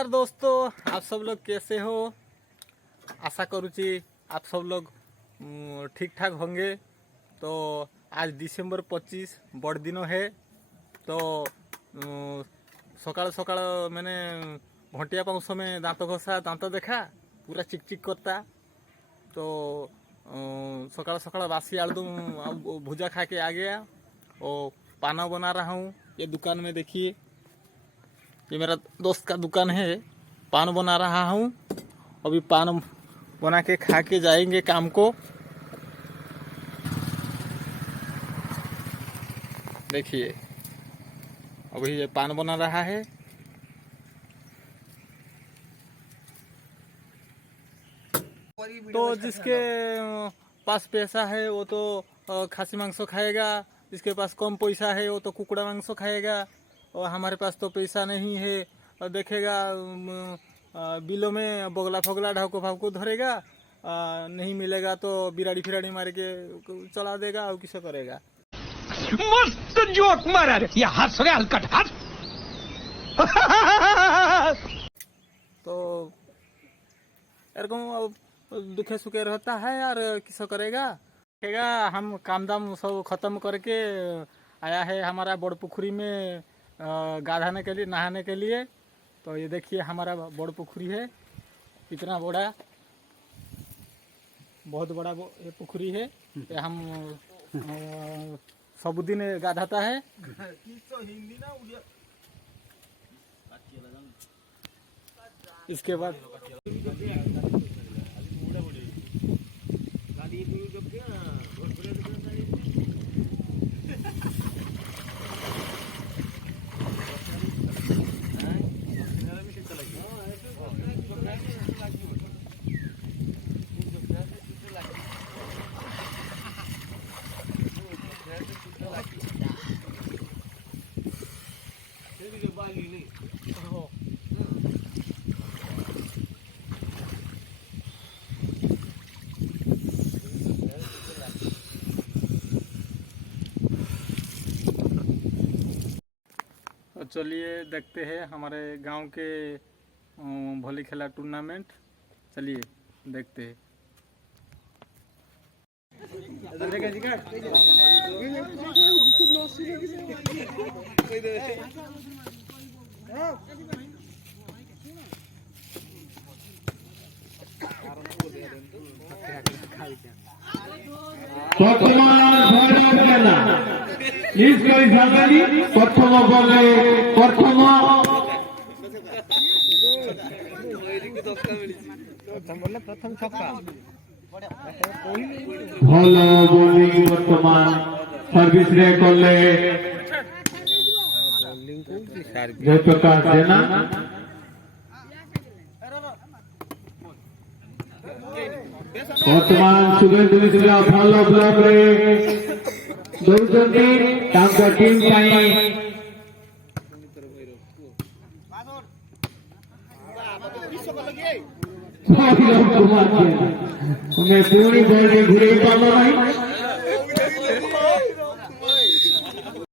नमस्कार दोस्तों, आप सब लोग कैसे हो। आशा करूँची आप सब लोग ठीक ठाक होंगे। तो आज डिसेम्बर 25 बड़ दिन है। तो सकाल सकाल मैंने घंटिया पाउस में दांत घसा दांत देखा पूरा चिक चिक करता। तो सकाल सकाल बासी आलूदम भुजा खा के आ गया और पाना बना रहा हूँ। ये दुकान में देखिए, ये मेरा दोस्त का दुकान है। पान बना रहा हूँ। अभी पान बना के खा के जाएंगे काम को। देखिए अभी ये पान बना रहा है। तो जिसके पास पैसा है वो तो खासी मांस खाएगा, जिसके पास कम पैसा है वो तो कुकड़ा मांस खाएगा। और हमारे पास तो पैसा नहीं है, और देखेगा बिलों में बगला फगला ढाको फाको धरेगा, नहीं मिलेगा तो बिराड़ी फिराड़ी मार के चला देगा और किसे करेगा। मस्त जोक मारा रे, ये हंस रे हलकट हंस। तो एरकम दुखे सुखे रहता है यार, किसे करेगा। हम काम दाम सब खत्म करके आया है हमारा बड़ पुखरी में गाधाने के लिए, नहाने के लिए। तो ये देखिए हमारा बड़ पुखरी है, इतना बड़ा, बहुत बड़ा ये पुखरी है। ये हम सब दिन गाधाता है। इसके बाद चलिए देखते हैं हमारे गांव के भली खेला टूर्नामेंट। चलिए देखते हैं। प्रथम बले प्रथम भल बोलिंग बर्तमान सर्विस रे कले जयप्रकाश जेना। वर्तमान सुगेंद्र मिश्रा भल ब्लॉक रे दौड़ते टीम कुमार पुणी बॉल घूरे पाल ना।